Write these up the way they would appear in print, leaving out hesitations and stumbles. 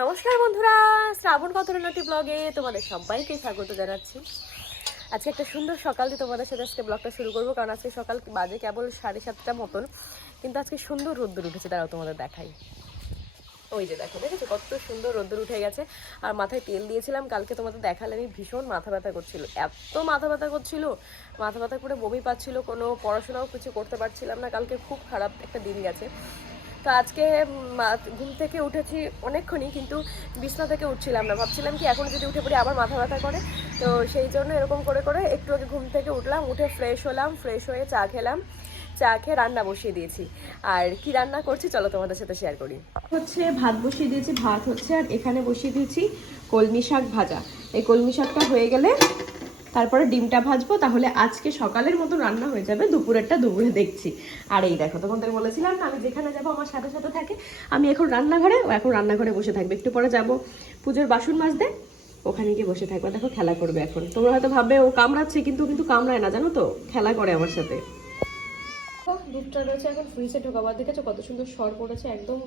নমস্কার বন্ধুরা, শ্রাবণ কতরনাটি ব্লগে তোমাদের সবাইকে স্বাগত জানাচ্ছি। আজকে একটা সুন্দর সকাল দিয়ে তোমাদের সাথে আজকে ব্লগটা শুরু করবো, কারণ আজকে সকাল বাজে কেবল 7:30 মতন, কিন্তু আজকে সুন্দর রোদ্দুর উঠেছে। তারাও তোমাদের দেখাই, ওই যে দেখো, দেখেছো কত সুন্দর রোদ্দুর উঠে গেছে। আর মাথায় তেল দিয়েছিলাম কালকে, তোমাদের দেখালে আমি, ভীষণ মাথা ব্যথা করছিল, এত মাথা ব্যথা করছিল, মাথা ব্যথা করে বমি পাচ্ছিল, কোনো পড়াশোনাও কিছু করতে পারছিলাম না। কালকে খুব খারাপ একটা দিন গেছে। তো আজকে ঘুম থেকে উঠেছি অনেকক্ষণই, কিন্তু বিছনা থেকে উঠছিলাম না, ভাবছিলাম কি এখন যদি উঠে পড়ি আবার মাথা ব্যথা করে। তো সেই জন্য এরকম করে করে একটু আগে ঘুম থেকে উঠলাম, উঠে ফ্রেশ হলাম, ফ্রেশ হয়ে চা খেলাম, চা খেয়ে রান্না বসিয়ে দিয়েছি। আর কি রান্না করছি চলো তোমাদের সাথে শেয়ার করি। হচ্ছে ভাত বসিয়ে দিয়েছি, ভাত হচ্ছে, আর এখানে বসিয়ে দিয়েছি কলমি শাক ভাজা। এই কলমি শাকটা হয়ে গেলে তারপরে ডিমটা ভাজবো, তাহলে আজকে সকালের মতো রান্না হয়ে যাবে, দুপুরেরটা দুপুরে দেখছি। আর এই দেখো, তোমাদের বলেছিলাম না আমি যেখানে যাবো আমার সাথে সাথে থাকে। আমি এখন রান্নাঘরে, ও এখন রান্নাঘরে বসে থাকবে, একটু পরে যাব পুজোর বাসন মাজতে, ওখানে গিয়ে বসে থাকবে, দেখো খেলা করবে। এখন তোমরা হয়তো ভাববে ও কামড়াচ্ছে, কিন্তু কিন্তু কামড়ায় না, জানো তো, খেলা করে আমার সাথে। দুধটা রয়েছে এখন ফ্রিজে ঢোকাবো। দেখেছো কত সুন্দর সর পড়েছে, একদম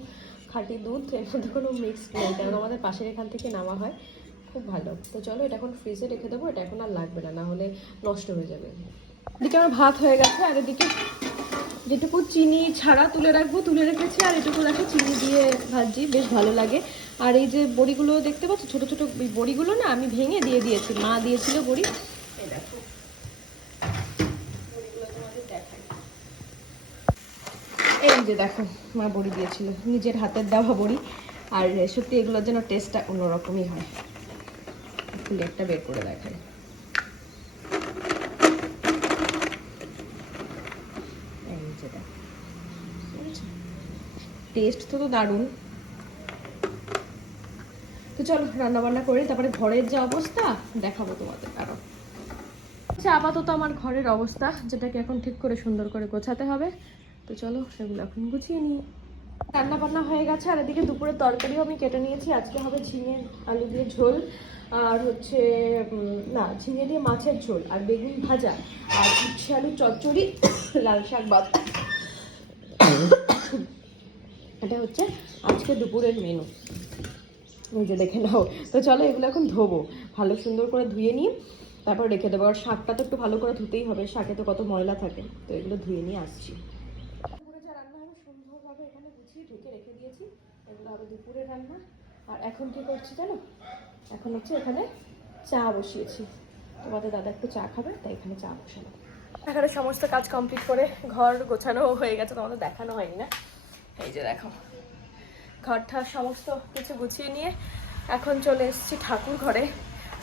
খাঁটি দুধ, এর মধ্যে কোনো মিক্সড নেই, কারণ আমাদের পাশের এখান থেকে নেওয়া হয়, খুব ভালো। তো চলো এটা এখন ফ্রিজে রেখে দেবো, এটা এখন আর লাগবে না, না হলে নষ্ট হয়ে যাবে। এদিকে আমার ভাত হয়ে গেছে, আর এদিকে যেটুকু চিনি ছাড়া তুলে রাখবো তুলে রেখেছি, আর এটুকু দেখো চিনি দিয়ে ভাজি, বেশ ভালো লাগে। আর এই যে বড়িগুলো দেখতে পাচ্ছ, ছোট ছোট বড়িগুলো না আমি ভেঙে দিয়ে দিয়েছি, মা দিয়েছিল বড়ি, এই দেখো বড়িগুলো তোমাদের দেখাই। এই যে দেখো, মা বড়ি দিয়েছিল, নিজের হাতের দেওয়া বড়ি, আর সত্যি এগুলোর যেন টেস্টটা অন্যরকমই হয়। খুলে একটা বের করে দেখাই। এই যে দেখো, টেস্ট তো দারুণ। তো চলো রান্না বান্না করি, তারপরে ঘরের যে অবস্থা দেখাবো তোমাদের আরো। আচ্ছা, আপাতত আমার ঘরের অবস্থা, যেটাকে এখন ঠিক করে সুন্দর করে গোছাতে হবে। তো চলো সেগুলো এখন গুছিয়ে নিই। রান্না বান্না হয়ে গেছে, আর এদিকে দুপুরের তরকারিও আমি কেটে নিয়েছি। আজকে হবে ঝিঙে আলু দিয়ে ঝোল, আর হচ্ছে না, ঝিঙে দিয়ে মাছের ঝোল, আর বেগুন ভাজা, আর উচ্ছে আলু চচ্চড়ি, লাল শাক বাদ। এটা হচ্ছে আজকে দুপুরের মেনু, এই যে দেখে নাও। তো চলো এগুলো এখন ধোবো, ভালো সুন্দর করে ধুয়ে নিই, তারপর রেখে দেবো। আর শাকটা তো একটু ভালো করে ধুতেই হবে, শাকে তো কত ময়লা থাকে, তো এগুলো ধুয়ে নিয়ে আসছি। দুপুরে যা রান্না হবে সুন্দরভাবে এখানে গুছিয়ে ঢেকে রেখে দিয়েছি, এগুলো হবে দুপুরের রান্না। আর এখন কি করছি জানো, এখন হচ্ছে এখানে চা বসিয়েছি, তোমাদের দাদা একটু চা খাবে, তাই এখানে চা বসানো। এখানে সমস্ত কাজ কমপ্লিট করে ঘর গোছানো হয়ে গেছে, তোমাদের দেখানো হয়নি না, এই যে দেখো ঘরটা সমস্ত কিছু গুছিয়ে নিয়ে এখন চলে এসেছি ঠাকুর ঘরে।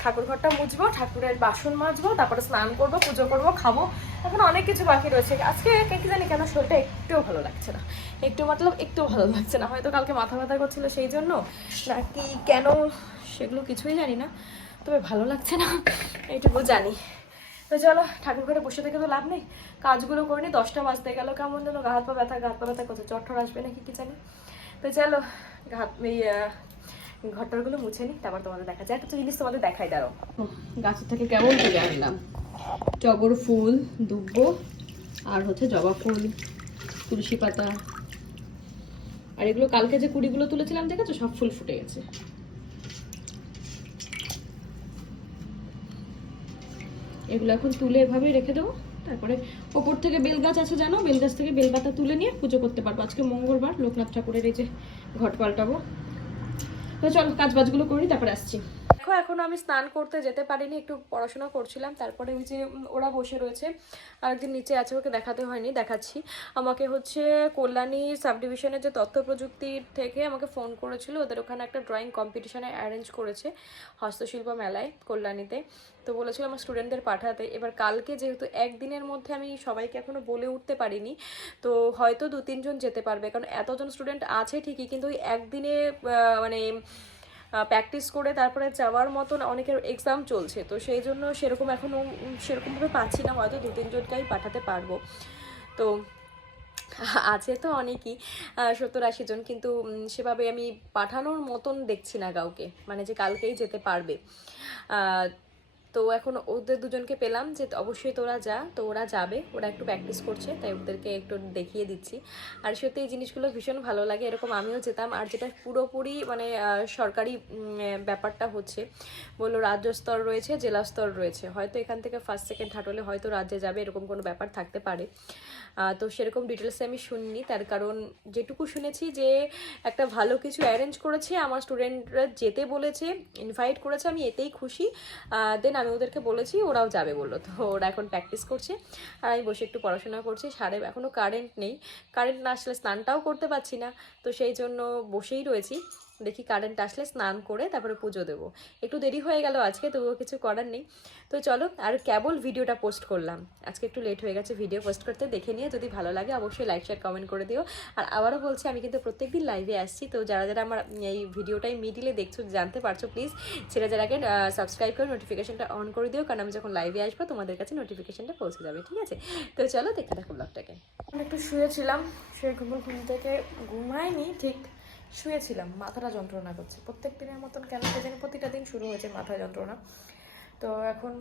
ঠাকুর ঘরটা মুছবো, ঠাকুরের বাসন মাজবো, তারপরে স্নান করবো, পুজো করবো, খাবো। এখন অনেক কিছু বাকি রয়েছে। আজকে কি জানি কেন শরীরটা একটুও ভালো লাগছে না, একটুও ভালো লাগছে না। হয়তো কালকে মাথা ব্যথা করছিল সেই জন্য, নাকি কেন সেগুলো কিছুই জানি না, তবে ভালো লাগছে না এইটুকু জানি। তো চলো ঠাকুর ঘরে বসে থেকে তো লাভ নেই, কাজগুলো করে নি। 10টা বাজতে গেল, কেমন যেন গা হাত পা ব্যথা করছে, চট্টর আসবে নাকি কি জানি। তো চলো এই ঘরটারগুলো মুছে নিই, তারপর তোমাদের দেখা যায়। একটা জিনিস তোমাদের দেখাই, দাঁড়ো, গাছের থেকে কেমন তুলে আনলাম টগর ফুল, দুব্বো, আর হচ্ছে জবা ফুল, তুলসী পাতা। আর এগুলো কালকে যে কুড়িগুলো তুলেছিলাম দেখেছো, সব ফুল ফুটে গেছে। এগুলো এখন তুলে এভাবেই রেখে দেবো, তারপরে ওপর থেকে বেল গাছ আছে জানো, বেল গাছ থেকে বেলপাতা তুলে নিয়ে পুজো করতে পারবো। আজকে মঙ্গলবার, লোকনাথ ঠাকুরের এই যে ঘট পাল্টাবো। তো চলো কাজ বাজগুলো করি, তারপরে আসছি। দেখো এখন আমি স্নান করতে যেতে পারিনি, একটু পড়াশোনা করছিলাম। তারপরে ওই যে ওরা বসে রয়েছে, আর একদিন নিচে আছে, ওকে দেখাতে হয়নি, দেখাচ্ছি। আমাকে হচ্ছে কল্যাণী সাব ডিভিশনের যে তথ্য প্রযুক্তির থেকে আমাকে ফোন করেছিল, ওদের ওখানে একটা ড্রয়িং কম্পিটিশনে অ্যারেঞ্জ করেছে হস্তশিল্প মেলায় কল্যাণীতে। তো বলেছিল আমার স্টুডেন্টদের পাঠাতে। এবার কালকে যেহেতু একদিনের মধ্যে আমি সবাইকে এখনও বলে উঠতে পারিনি, তো হয়তো 2-3 জন যেতে পারবে, কারণ এতজন স্টুডেন্ট আছে ঠিকই, কিন্তু ওই একদিনে মানে প্র্যাকটিস করে তারপরে যাওয়ার মতন অনেকের এক্সাম চলছে, তো সেই জন্য সেরকম এখনও সেরকমভাবে পাচ্ছি না, হয়তো 2-3 জনকেই পাঠাতে পারবো। তো আছে তো অনেকই, 70-80 জন, কিন্তু সেভাবে আমি পাঠানোর মতন দেখছি না কাউকে, মানে যে কালকেই যেতে পারবে। তো এখন ওদের দুজনকে পেলাম যে অবশ্যই তোরা যা, তো ওরা যাবে, ওরা একটু প্র্যাকটিস করছে, তাই ওদেরকে একটু দেখিয়ে দিচ্ছি। আর সত্যি এই জিনিসগুলো ভীষণ ভালো লাগে, এরকম আমিও যেতাম। আর যেটা পুরোপুরি মানে সরকারি ব্যাপারটা হচ্ছে, বললো রাজ্য স্তর রয়েছে, জেলা স্তর রয়েছে, হয়তো এখান থেকে ফার্স্ট সেকেন্ড থার্ড হলে হয়তো রাজ্যে যাবে, এরকম কোনো ব্যাপার থাকতে পারে। তো সেরকম ডিটেলসে আমি শুনিনি, তার কারণ যেটুকু শুনেছি যে একটা ভালো কিছু অ্যারেঞ্জ করেছে, আমার স্টুডেন্টরা যেতে বলেছে, ইনভাইট করেছে, আমি এতেই খুশি। দেন আমি ওদেরকে বলেছি, ওরাও যাবে বললো। তো ওরা এখন প্র্যাকটিস করছে আর আমি বসে একটু পড়াশোনা করছি। এখনও কারেন্ট নেই, কারেন্ট না আসলে স্নানটাও করতে পারছি না, তো সেই জন্য বসেই রয়েছি। দেখি কারেন্ট আসলে স্নান করে তারপরে পুজো দেবো। একটু দেরি হয়ে গেল আজকে, তবুও কিছু করার নেই। তো চলো, আর কেবল ভিডিওটা পোস্ট করলাম, আজকে একটু লেট হয়ে গেছে ভিডিও পোস্ট করতে। দেখে নিয়ে যদি ভালো লাগে অবশ্যই লাইক শেয়ার কমেন্ট করে দিও। আর আবারও বলছি, আমি কিন্তু প্রত্যেকদিন লাইভে আসছি, তো যারা যারা আমার এই ভিডিওটাই মিডিলে দেখছো, জানতে পারছো, প্লিজ সেটা যারা আগে সাবস্ক্রাইব করে নোটিফিকেশনটা অন করে দিও, কারণ আমি যখন লাইভে আসবো তোমাদের কাছে নোটিফিকেশনটা পৌঁছে যাবে, ঠিক আছে? তো চলো দেখতে থাকো ব্লগটাকে। একটু শুয়েছিলাম, শুয়ে ঘুম থেকে ঘুমায়নি ঠিক, শুয়েছিলাম, মাথাটা যন্ত্রণা করছে প্রত্যেক দিনের মতন, কেন কে জানি প্রতিটা দিন শুরু হয়েছে মাথা যন্ত্রণা। তো এখন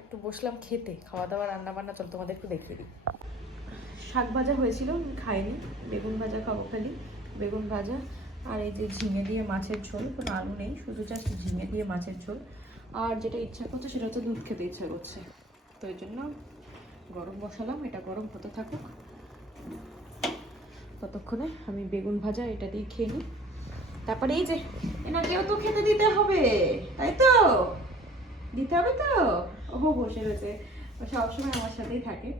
একটু বসলাম খেতে, খাওয়া দাওয়া রান্না বান্না, চল তোমাদের একটু দেখিয়ে দিই। শাক ভাজা হয়েছিল, আমি খাইনি, বেগুন ভাজা খাবো খালি, বেগুন ভাজা। আর এই যে ঝিঙে দিয়ে মাছের ঝোল, কোনো আলু নেই, শুধু জাস্ট ঝিঙে দিয়ে মাছের ঝোল। আর যেটা ইচ্ছা করছে সেটা হচ্ছে দুধ খেতে ইচ্ছা করছে, তো এই জন্য গরম বসালাম, এটা গরম হতে থাকুক, ততক্ষণে আমি বেগুন ভাজা এটা দিয়ে খেয়ে নিই। তারপরে এই যে এনাকেও তো খেতে দিতে হবে, তাই তো? দিতে হবে তো? ও বসে রয়েছে, ও সবসময় আমার সাথেই থাকে।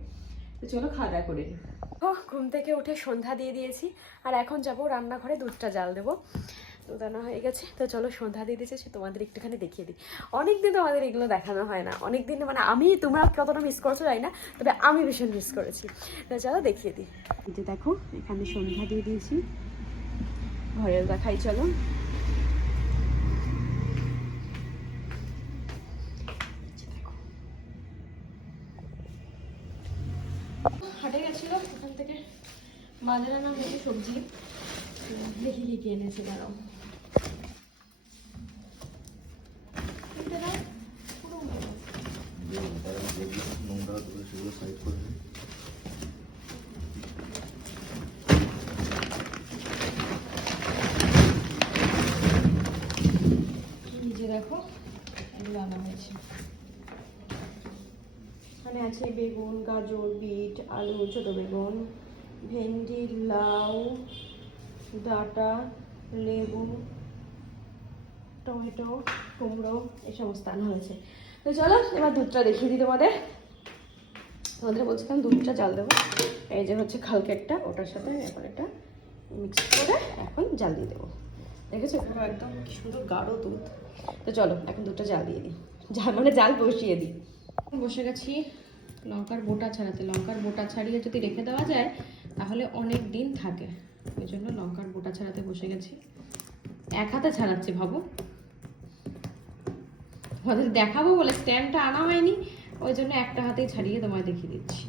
তো চলো খাওয়া দাওয়া করে নিই। ঘুম থেকে উঠে সন্ধ্যা দিয়ে দিয়েছি, আর এখন যাবো রান্নাঘরে দুধটা জাল দেবো। দুধ আনা হয়ে গেছে, তো চলো সন্ধ্যা দিয়ে দিয়েছি, তোমাদের একটুখানি দেখিয়ে দিই। অনেকদিন তোমাদের এগুলো দেখানো হয় না, অনেকদিন, মানে আমি, তোমরা কতটা মিস করছো জানি না, তবে আমি ভীষণ মিস করেছি। তো চলো দেখিয়ে দিই। এই যে দেখো, এখানে সন্ধ্যা দিয়ে দিয়েছি, ঘরেও দেখাই চলো। হাটে গেছিল, ওখান থেকে বাজারে আনা হয়েছে সবজি, দেখি কি কি এনেছে দাঁড়াও। নিজে দেখো, এগুলো আনা হয়েছে। এখানে আছে বেগুন, গাজর, বিট, আলু, ছোট বেগুন, ভেন্ডি, লাউ, ডাঁটা, লেবু, টমেটো, কুমড়ো, এই সমস্ত আনা হয়েছে। তো চলো এবার দুধটা দেখিয়ে দিই তোমাদের। বলছিলাম দুধটা জাল দেবো, এই যে হচ্ছে খালকেটটা, ওটার সাথে এখন এটা মিক্স করে এখন জাল দিয়ে দেবো। দেখেছো পুরো একদম কি সুন্দর গাঢ় দুধ। তো চলো এখন দুধটা জাল দিয়ে দিই, জাল বসিয়ে দিই। বসে গেছি লঙ্কার বোটা ছাড়াতে। লঙ্কার বোটা ছাড়িয়ে যদি রেখে দেওয়া যায় তাহলে অনেক দিন থাকে, ওই জন্য লঙ্কার বোটা ছাড়াতে বসে গেছি। এক হাতে ছাড়াচ্ছি, ভাবো, তোমাদের দেখাবো বলে স্ট্যান্ডটা আনা হয়নি, ওই জন্য একটা হাতেই ছাড়িয়ে তোমায় দেখিয়ে দিচ্ছি।